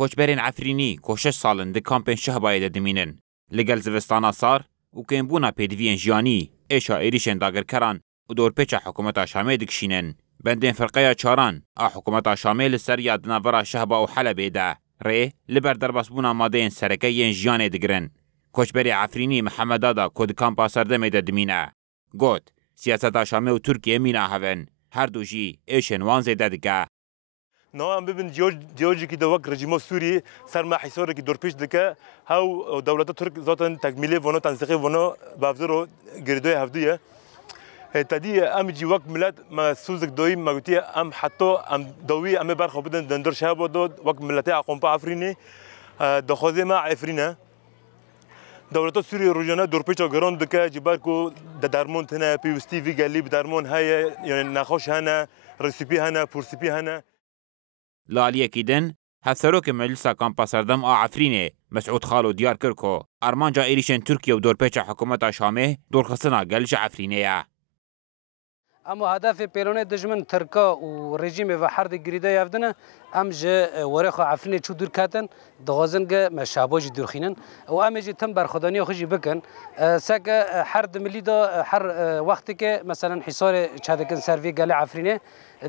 کوچبرین عفرینی کوشش سالن دی کامپین شهبای دمینن لگل زوستانا سار و کمبونا پیدوین جیانی ایشا ایریشن داگرکران و دورپیچ حکومت شامل دکشینن بندین فرقه چاران حکومت شامل سر یادنا ورا شهبا و حلب ده ری لبر درباسبونا مادین سرکه ین جیان دگرن کوچبری عفرینی محمد دادا کد کامپا سردم دمینه گوت سیاست شامل و ترکیه مینا هفن هر دو جی ایشن وان زیده دکه نوعا ببین جیوجی که دوک رژیم سوری سر ما حساره که دور پیش دکه هاو دولت ترک ذاتن تکمیلی ونو تنسیقی ونو بافزرو گریدوی هفدیه تدی ام جی وقت ملت ما سوزك دوی مگوتی ام حتی ام دوی ام برخو بدن دندر شهاب دود وقت ملتی عقوم با عفرینی دخوازی ما عفرینه دولت سوری روزانه دور پیش گران دکه جبر کو درمون تنه پیوستی وی گلی درمون های یعنی نخوش هنه رسیپی هنه پرسیپی هنه لالیه کیدن هفسروک مجلسا کامپا سردم عفرینه مسعود خالو دیار کرکو ارمانجا ایریشن ترکیه و دورپیچ حکومت شامه دورخصنا گلج عفرینه اما هدف پیرونه دجمن ترکا و رژیم و حرد گریده یافدنه ام جه ورخ عفرینه چو دور کاتن دغازنگ مشابوج دورخینن و ام جه تم برخدانی خوشی بکن سگ حرد ملی دا هر وقتی که مثلا حصار چادکن سروی گله عفرینه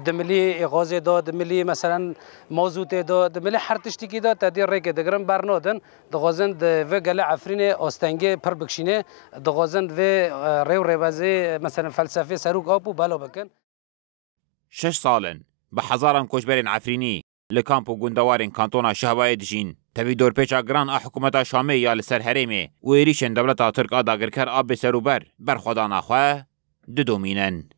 دملی غازه دا دملی مثلا موزوت دا دملی هر تشتی دا تدیر ریک دگرم برنادن دغازند و گله عفرینه آستنگه پر بکشینه دغازند و ریو روازه مثلا فلسفه سروک آبو بالا بکن 6 سالن به هزاران کوچبرین عفرینی لکامپ و گوندوارین کانتونا شهبای دجین تبی دورپیچا گران حکومت شامی یا لسر حریمه و ایریشن دولت ترک آداگرکر آب سروبر برخودانا خواه ددومینن